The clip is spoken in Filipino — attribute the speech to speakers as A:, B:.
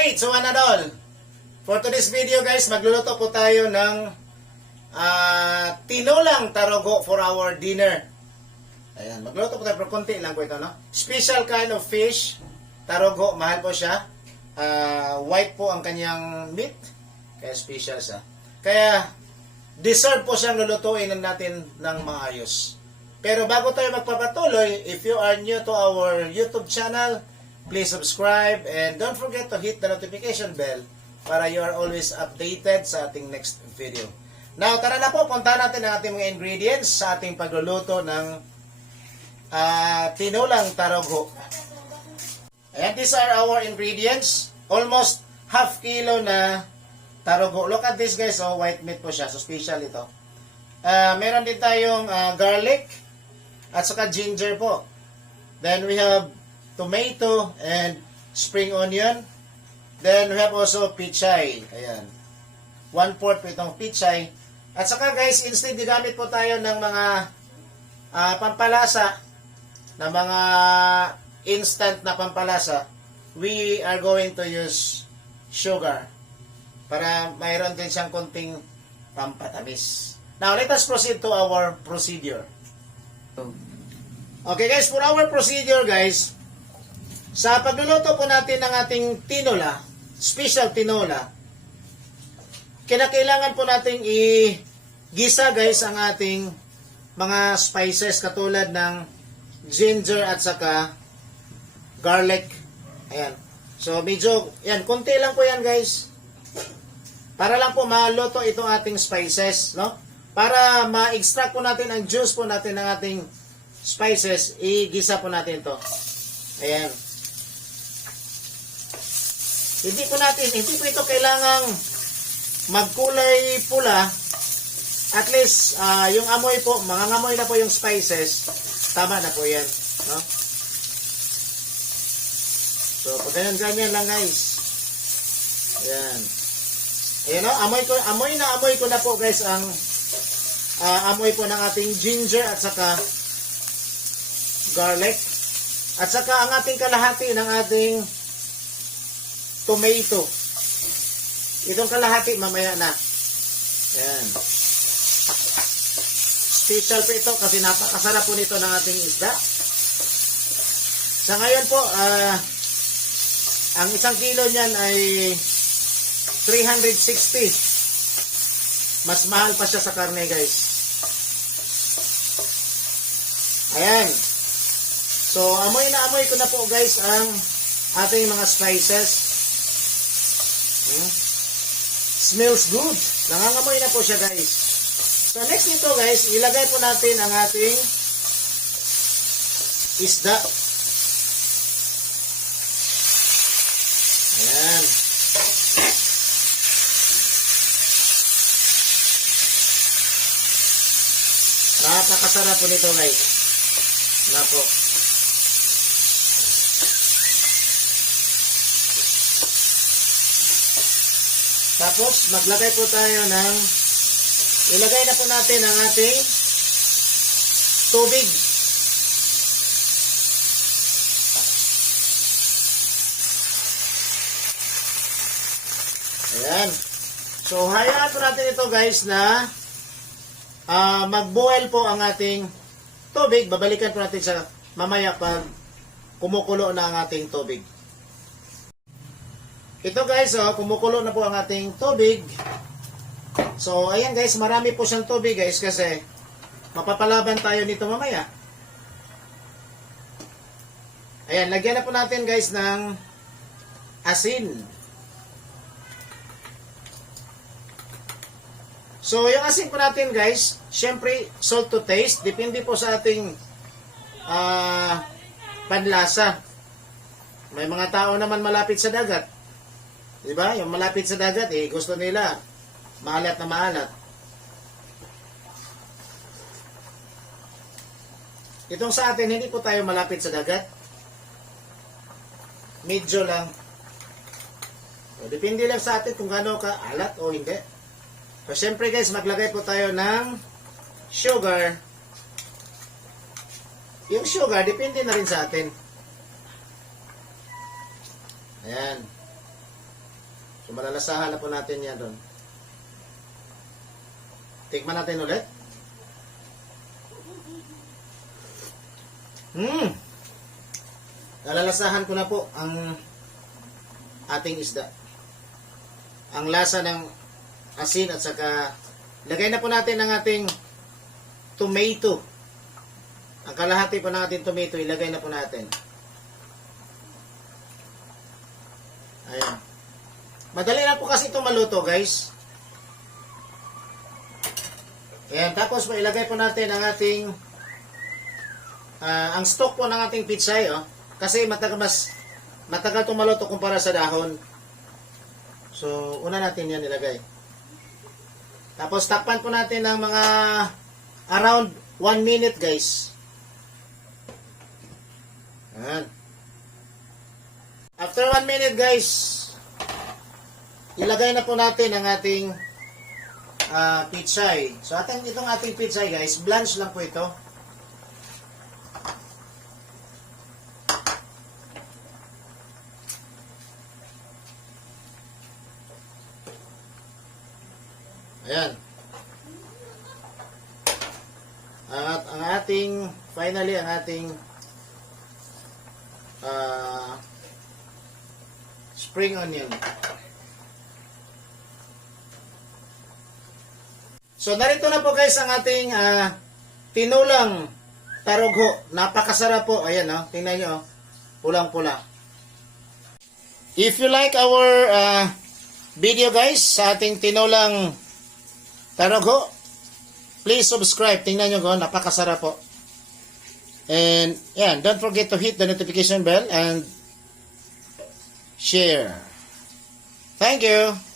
A: Okay, so one and all. For today's video guys, magluluto po tayo ng ah, tinolang tarogo for our dinner. Ayan, magluluto po tayo pero konti lang po ito, no? Special kind of fish. Tarogo, mahal po siya. Ah, white po ang kanyang meat. Kaya special siya. Kaya, deserve po siyang lulutuin natin ng maayos. Pero bago tayo magpapatuloy, if you are new to our YouTube channel, please subscribe and don't forget to hit the notification bell para you are always updated sa ating next video. Now, tara na po, punta natin ang ating mga ingredients sa ating pagluluto ng ah, tinulang tarogo. And these are our ingredients. Almost half kilo na tarogo. Look at this guys, oh, white meat po siya. So special ito. Ah, meron din tayong ah, garlic at saka ginger po. Then we have tomato and spring onion. Then we have also pichay. Ayan. One fourth po itong pichay. At saka guys, instead gamit po tayo ng mga ah, pampalasa na mga instant na pampalasa, we are going to use sugar para mayroon din siyang konting pampatamis. Now, let us proceed to our procedure. Okay guys, for our procedure guys, sa pagluluto po natin ng ating tinola, special tinola, kinakailangan po nating i-gisa guys ang ating mga spices katulad ng ginger at saka garlic. Ayan. So medyo, yan, konti lang po yan guys. Para lang po maluto itong ating spices, no? Para ma-extract po natin ang juice po natin ng ating spices, igisa po natin to. Ayan. Hindi po natin, hindi po ito kailangang magkulay pula. At least, ah, yung amoy po, mangangamoy na po yung spices. Tama na po yan. No? So, pag ganyan, ganyan lang guys. Ayan. Ayan o, amoy, ko, amoy na amoy ko na po guys ang ah, amoy po ng ating ginger at saka garlic. At saka ang ating kalahati ng ating tomato. Itong kalahati mamaya na. Ayan. Special po ito kasi napakasarap po nito ng ating isda. Sa ngayon po, ah, ang isang kilo niyan ay 360. Mas mahal pa siya sa karne, guys. Ayan. So, amoy na amoy ko na po, guys, ang ating mga spices. Hmm? Smells good. Nangangamoy na po siya, guys. So, next nito, guys, ilagay po natin ang ating isda. Ayan. Napakasarap po nito guys. Nako. Tapos, maglagay po tayo ng ilagay na po natin ang ating tubig. Ayan. So, hayaan po natin ito guys na ah mag-boil po ang ating tubig. Babalikan po natin sa mamaya pag kumukulo na ang ating tubig. Ito guys, oh, kumukulo na po ang ating tubig. So, ayan guys, marami po siyang tubig guys kasi mapapalaban tayo nito mamaya. Ayan, lagyan na po natin guys ng asin. So, yung asin po natin guys, syempre salt to taste, depende po sa ating ah panlasa. May mga tao naman malapit sa dagat. 'Di ba? Yung malapit sa dagat eh gusto nila maalat na maalat. Itong sa atin hindi po tayo malapit sa dagat. Medyo lang. So, depende lang sa atin kung gaano ka alat o hindi. So, syempre guys, maglagay po tayo ng sugar. Yung sugar, depende na rin sa atin. Ayan. So malalasahan na po natin yan doon. Tikman natin ulit. Hmm. Nalalasahan ko na po ang ating isda. Ang lasa ng asin at saka lagay na po natin ang ating tomato. Ang kalahati po ng ating tomato, ilagay na po natin. Ayan. Madali lang po kasi ito maluto, guys. Ayan, tapos po ilagay po natin ang ating ah, ang stock po ng ating pizza, oh. Kasi matagal mas matagal itong maluto kumpara sa dahon. So, una natin yan ilagay. Tapos takpan po natin ng mga around 1 minute, guys. Ayan. After 1 minute, guys, ilagay na po natin ang ating ah pitsay. So, ating, itong ating pitsay, guys, blanch lang po ito. Ayan. At ang ating, finally, ang ating ah spring onion. So, narito na po guys ang ating ah, tinulang tarugho. Napakasarap po. Ayan, oh. tingnan nyo. Oh. Pulang-pula. If you like our ah, video guys sa ating tinulang tarugho, please subscribe. Tingnan nyo ko, napakasarap po. And yan, don't forget to hit the notification bell and share. Thank you.